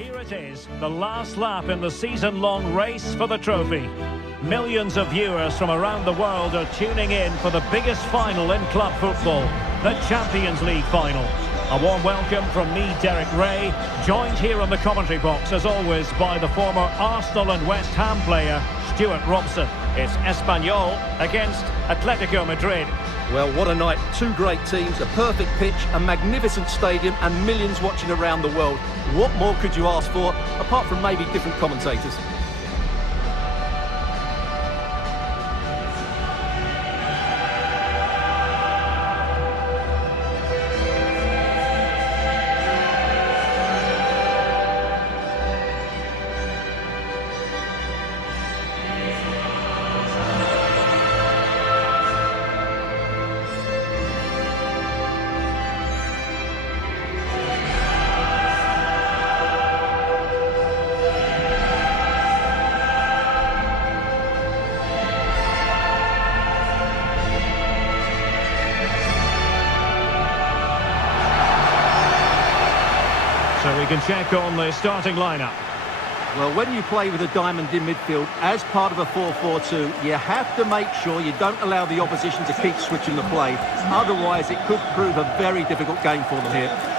here it is, the last lap in the season-long race for the trophy. Millions of viewers from around the world are tuning in for the biggest final in club football, the Champions League final. A warm welcome from me, Derek Ray, joined here on the commentary box, as always, by the former Arsenal and West Ham player, Stuart Robson. It's Espanol against Atletico Madrid. Well, what a night. Two great teams, a perfect pitch, a magnificent stadium and millions watching around the world. What more could you ask for, apart from maybe different commentators? So we can check on the starting lineup. Well, when you play with a diamond in midfield as part of a 4-4-2, you have to make sure you don't allow the opposition to keep switching the play. Otherwise, it could prove a very difficult game for them here.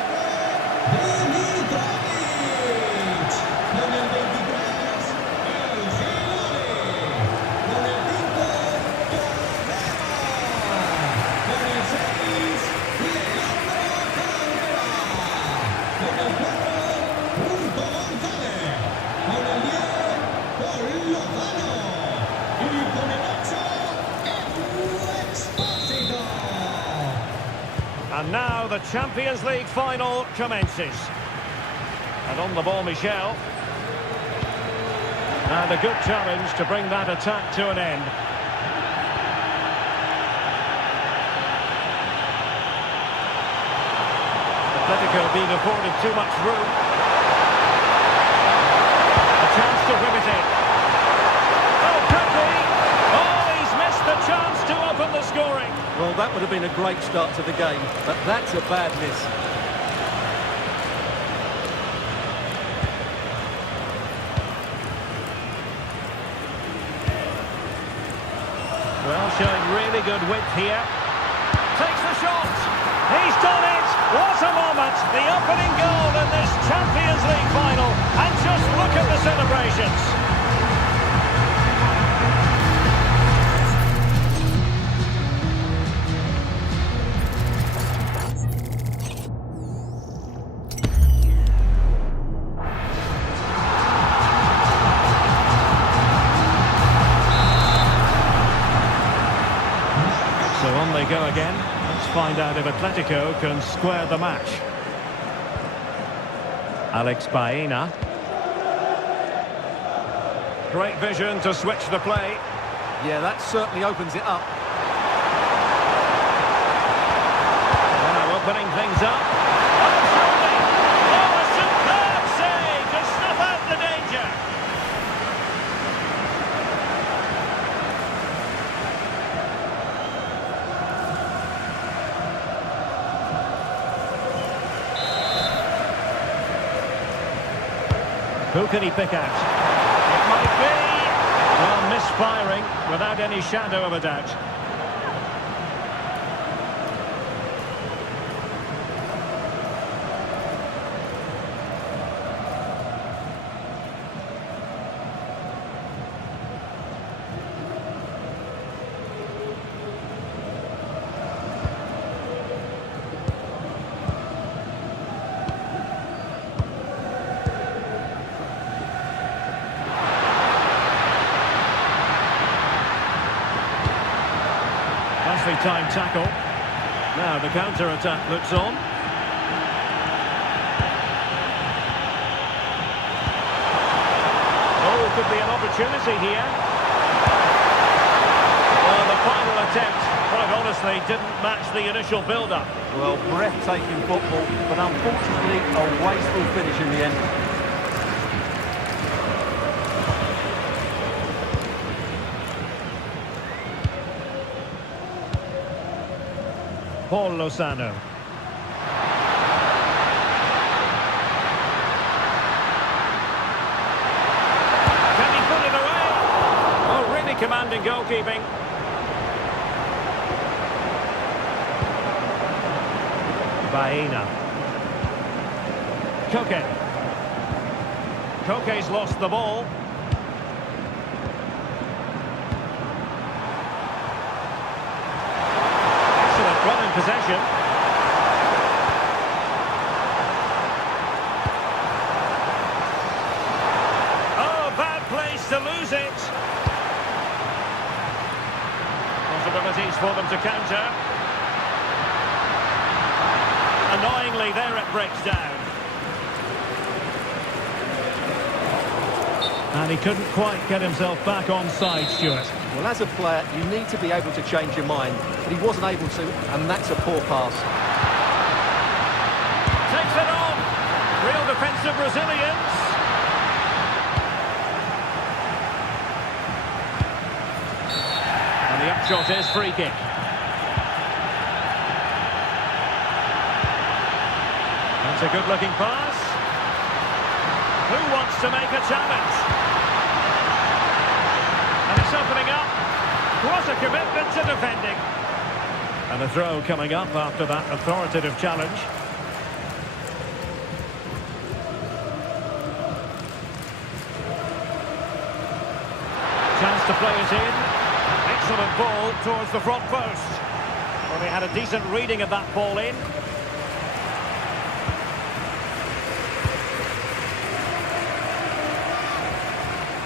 And now the Champions League final commences. And on the ball, Michel. And a good challenge to bring that attack to an end. Atletico being afforded too much room. A chance to whip it in. Oh, could be! Oh, he's missed the chance to open the scoring. Well, that would have been a great start to the game, but that's a bad miss. Well, showing really good width here. Takes the shot. He's done it. What a moment. The opening goal in this Champions League final. And just look at the celebrations. So on they go again. Let's find out if Atletico can square the match. Alex Baena. Great vision to switch the play. Yeah, that certainly opens it up. Now opening things up. Oh, surely! Oh, a superb save to snuff out the danger. Who can he pick out? It might be! Well, misfiring without any shadow of a doubt. Nicely timed tackle. Now the counter-attack looks on. Oh, could be an opportunity here. Well, the final attempt, quite honestly, didn't match the initial build-up. Well, breathtaking football, but unfortunately a wasteful finish in the end. Paul Lozano. Outstanding goalkeeping. Baena. Koke. Koke's lost the ball. Excellent run in possession. Oh, bad place to lose it. Possibilities for them to counter. Annoyingly, there it breaks down. And he couldn't quite get himself back on side, Stuart. Well, as a player, you need to be able to change your mind, but he wasn't able to, and that's a poor pass. Takes it on. Real defensive resilience. And the upshot is free kick. That's a good-looking pass. Who wants to make a challenge? And it's opening up. What a commitment to defending. And a throw coming up after that authoritative challenge. Chance to play it in. Excellent ball towards the front post. Well, they had a decent reading of that ball in.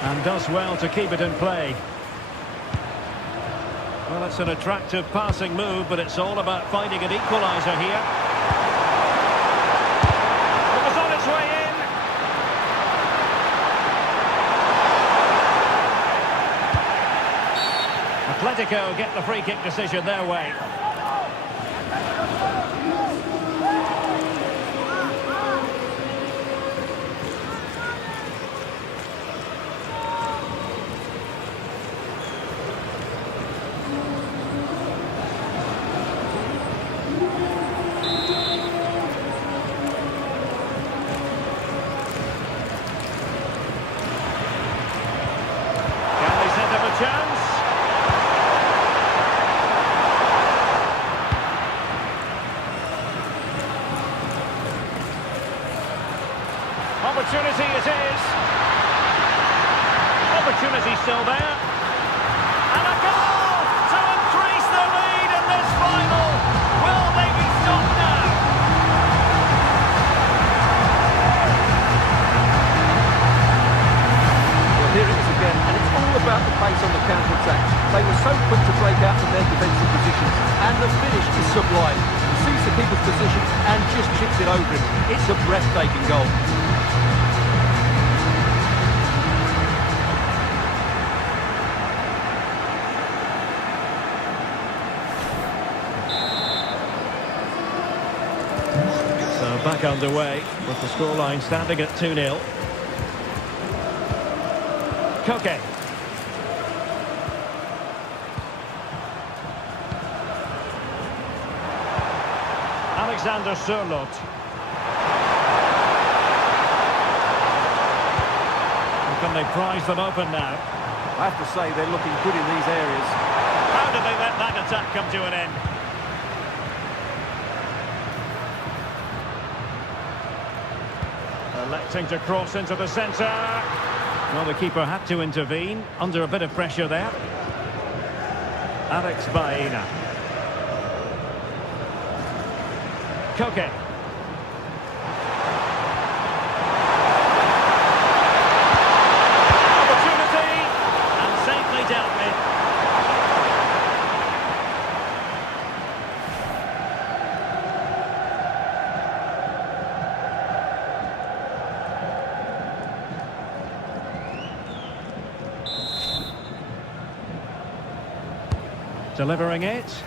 And does well to keep it in play. Well, it's an attractive passing move, but it's all about finding an equaliser here. It was on its way in. Atletico get the free kick decision their way. Chance. Opportunity it is. Opportunity still there. And a goal to increase the lead in this final. Will they be stopped now? Well, here it is again, and it's all about the pace on the counter-attack. They were so quick to break out from their defensive positions, and the finish is sublime. He sees the keeper's position and just chips it over him. It's a breathtaking goal. So back underway with the scoreline standing at 2-0. Koke. Alexander Sørloth. Can they prize them open now? I have to say they're looking good in these areas. How did they let that attack come to an end? Electing to cross into the centre. Well, the keeper had to intervene under a bit of pressure there. Alex Baena. Koke. Opportunity, and safely dealt with. Delivering it.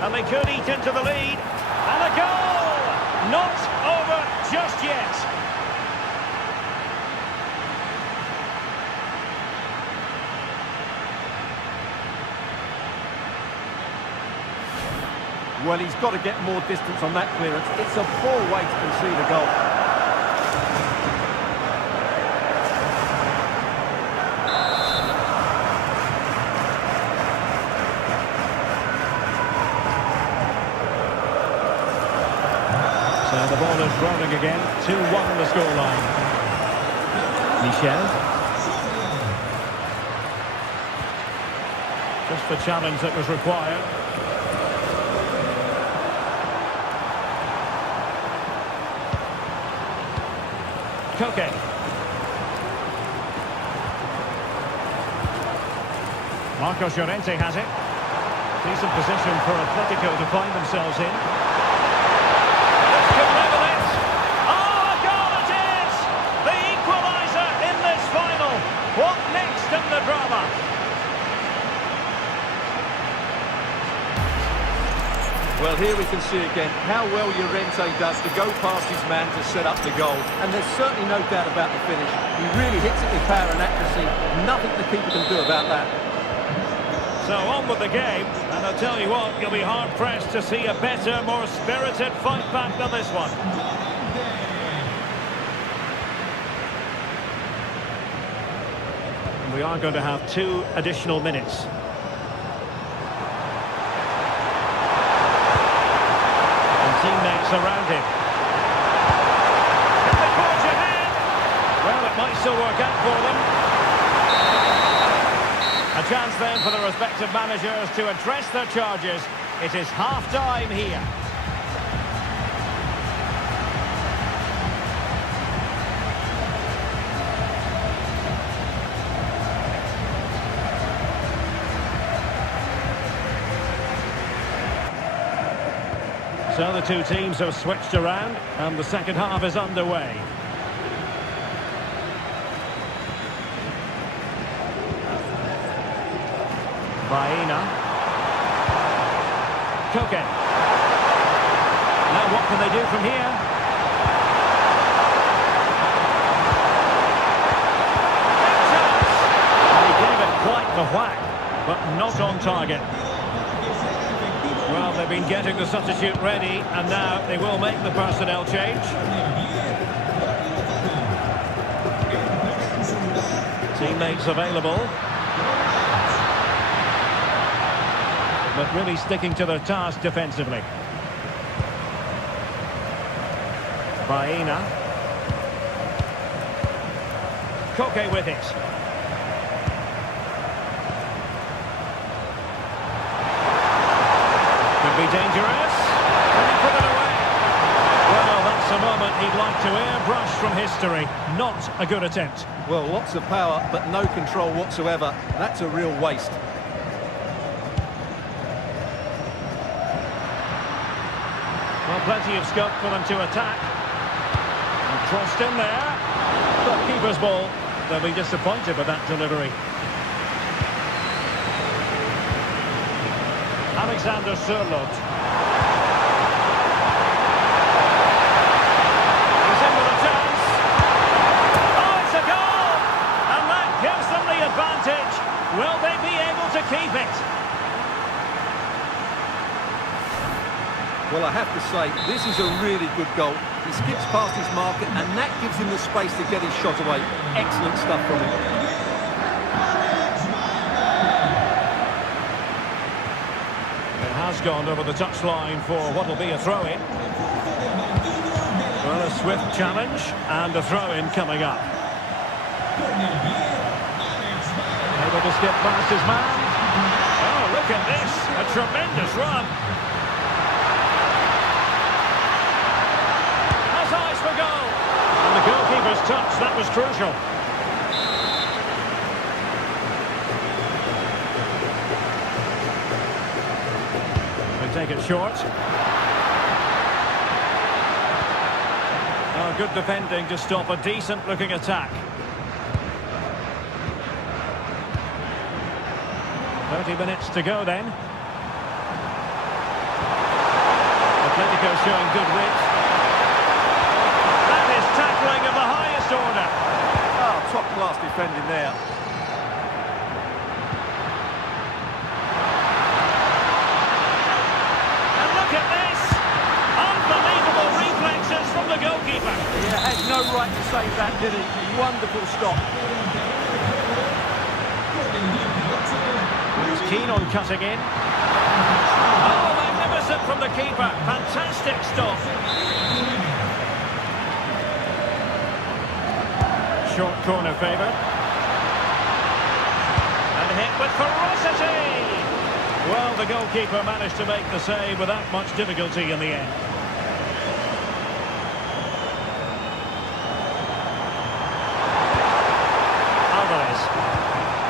And they could eat into the lead. And a goal! Not over just yet. Well, he's got to get more distance on that clearance. It's a poor way to concede a goal. So the ball is rolling again. 2-1 the scoreline. Michel. Just the challenge that was required. Koke. Marcos Llorente has it. Decent position for Atletico to find themselves in. This could level it. Oh, a goal it is! The equaliser in this final. What next in the drama? Well, here we can see again how well Llorente does to go past his man to set up the goal. And there's certainly no doubt about the finish. He really hits it with power and accuracy. Nothing the keeper can do about that. So on with the game, and I'll tell you what, you'll be hard-pressed to see a better, more spirited fight back than this one. And we are going to have 2 additional minutes. And teammates around him. Can they forge ahead? Well, it might still work out for them. A chance then for the respective managers to address their charges. It is half-time here. So the two teams have switched around and the second half is underway. Baena. Koke. Now what can they do from here? Big chance! And he gave it quite the whack, but not on target. Well, they've been getting the substitute ready, and now they will make the personnel change. Teammates available. But really sticking to their task defensively. Baena. Koke with it. Could be dangerous. Can he put it away? Well, that's a moment he'd like to airbrush from history. Not a good attempt. Well, lots of power, but no control whatsoever. That's a real waste. Well, plenty of scope for them to attack. And crossed in there. But keeper's ball. They'll be disappointed with that delivery. Alexander Sørloth. He's in with a chance. Oh, it's a goal! And that gives them the advantage. Will they be able to keep it? Well, I have to say, this is a really good goal. He skips past his marker, and that gives him the space to get his shot away. Excellent stuff from him. It has gone over the touchline for what will be a throw-in. Well, a swift challenge, and a throw-in coming up. Able to skip past his man. Oh, look at this. A tremendous run. For goal. And the goalkeeper's touch, that was crucial. They take it short. Oh, good defending to stop a decent-looking attack. 30 minutes to go then. Atletico showing good wit. Tackling of the highest order. Oh, top-class defending there. And look at this! Unbelievable reflexes from the goalkeeper. Yeah, had no right to save that, did he? Wonderful stop. He's keen on cutting in. Oh, magnificent from the keeper. Fantastic stop. Short corner favoured. And hit with ferocity! Well, the goalkeeper managed to make the save without much difficulty in the end.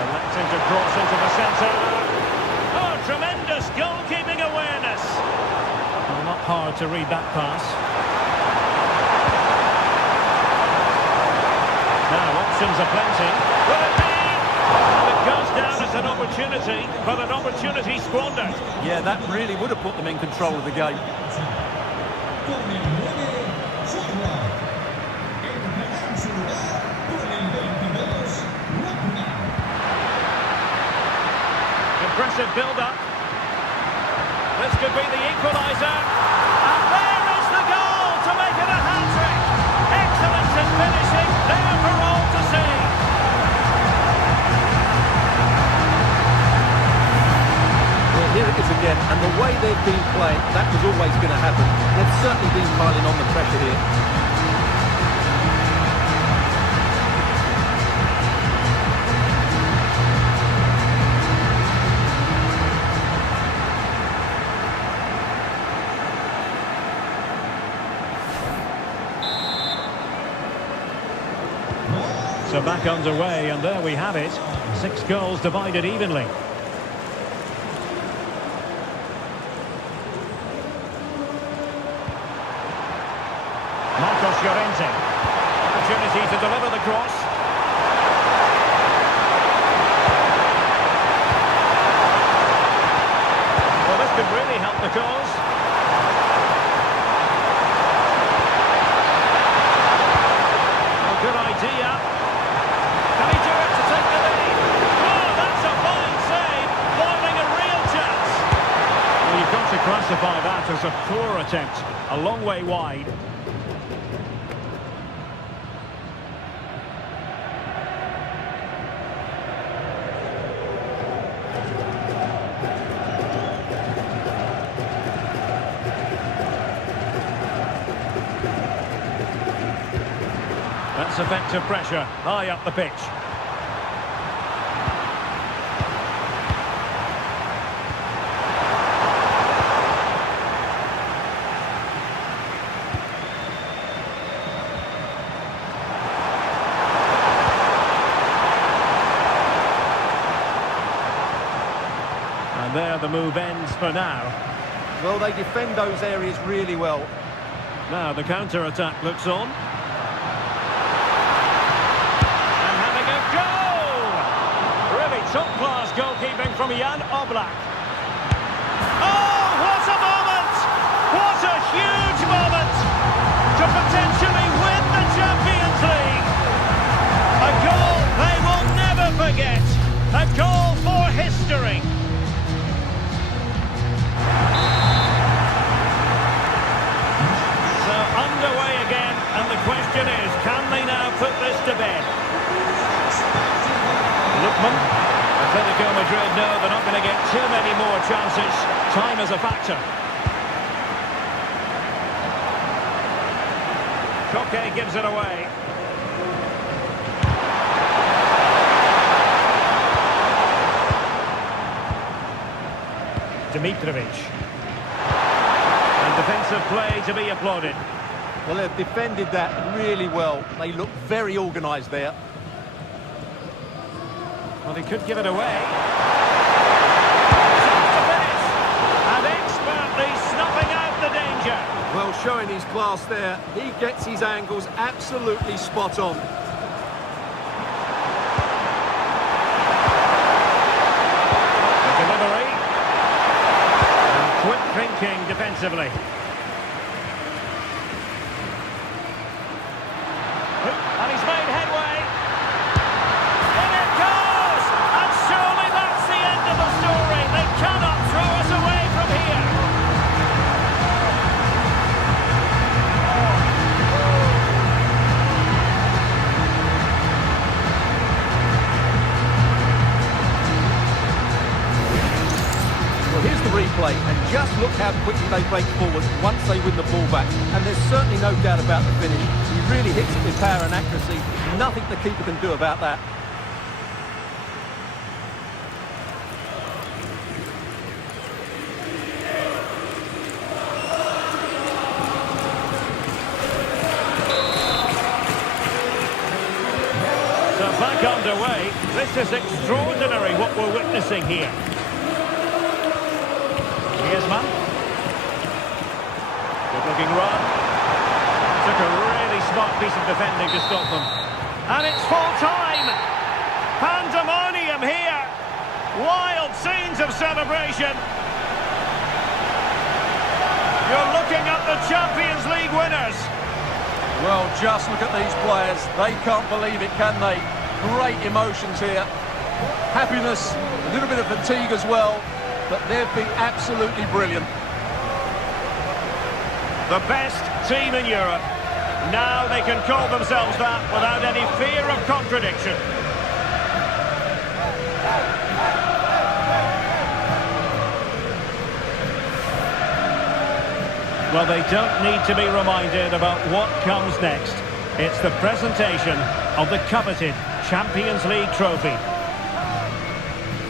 Electing to cross into the centre. Oh, tremendous goalkeeping awareness. Well, not hard to read that pass. Now, options are plenty. Will it be? Well, it goes down as an opportunity, but an opportunity squandered. Yeah, that really would have put them in control of the game. Impressive build-up. This could be the equaliser. And there is the goal to make it a hat-trick. Excellence in finishing, there for all to see. Well, here it is again, and the way they've been playing, that was always going to happen. They've certainly been piling on the pressure here. So back underway, and there we have it. 6 goals divided evenly. Marcos Llorente. Opportunity to deliver the cross. Well, this could really help the cause. A good idea. Can he do it to take the lead? Oh, that's a fine save, foiling a real chance. Well, you've got to classify that as a poor attempt, a long way wide. That's effective pressure, high up the pitch. And there the move ends for now. Well, they defend those areas really well. Now the counter-attack looks on. Top-class goalkeeping from Jan Oblak. Oh, what a moment! What a huge moment to potentially win the Champions League! A goal they will never forget. A goal for history. So underway again, and the question is, can they now put this to bed? Lookman. Atletico Madrid know they're not going to get too many more chances. Time is a factor. Koke gives it away. Dimitrovic. And defensive play to be applauded. Well, they've defended that really well. They look very organised there. Well, he could give it away. To finish. And expertly snuffing out the danger. Well, showing his class there. He gets his angles absolutely spot on. The delivery. And quick thinking defensively. And he's made headway. Cannot throw us away from here. Well, here's the replay, and just look how quickly they break forward once they win the ball back. And there's certainly no doubt about the finish. He really hits it with power and accuracy. Nothing the keeper can do about that. So back underway. This is extraordinary what we're witnessing here. Here's Man. Good looking run. Took a really smart piece of defending to stop them. And it's full time. Pandemonium here. Wild scenes of celebration. You're looking at the Champions League winners. Well, just look at these players. They can't believe it, can they? Great emotions here. Happiness, a little bit of fatigue as well, but they've been absolutely brilliant. The best team in Europe. Now they can call themselves that without any fear of contradiction. Well, they don't need to be reminded about what comes next. It's the presentation of the coveted Champions League trophy.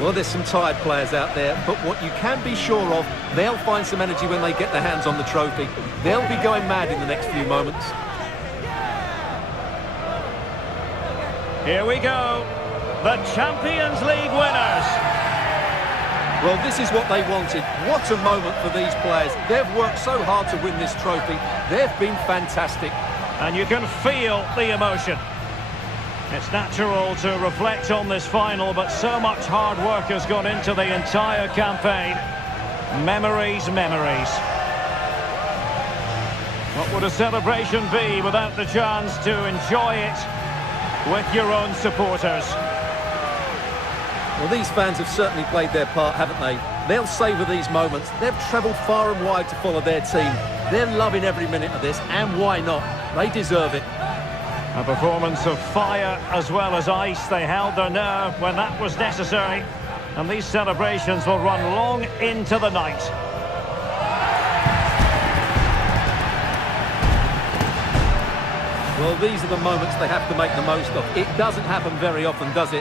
Well, there's some tired players out there, but what you can be sure of, they'll find some energy when they get their hands on the trophy. They'll be going mad in the next few moments. Here we go. The Champions League winners. Well, this is what they wanted. What a moment for these players. They've worked so hard to win this trophy. They've been fantastic. And you can feel the emotion. It's natural to reflect on this final, but so much hard work has gone into the entire campaign. Memories, memories. What would a celebration be without the chance to enjoy it with your own supporters? Well, these fans have certainly played their part, haven't they? They'll savour these moments. They've travelled far and wide to follow their team. They're loving every minute of this, and why not? They deserve it. A performance of fire as well as ice. They held their nerve when that was necessary. And these celebrations will run long into the night. Well, these are the moments they have to make the most of. It doesn't happen very often, does it?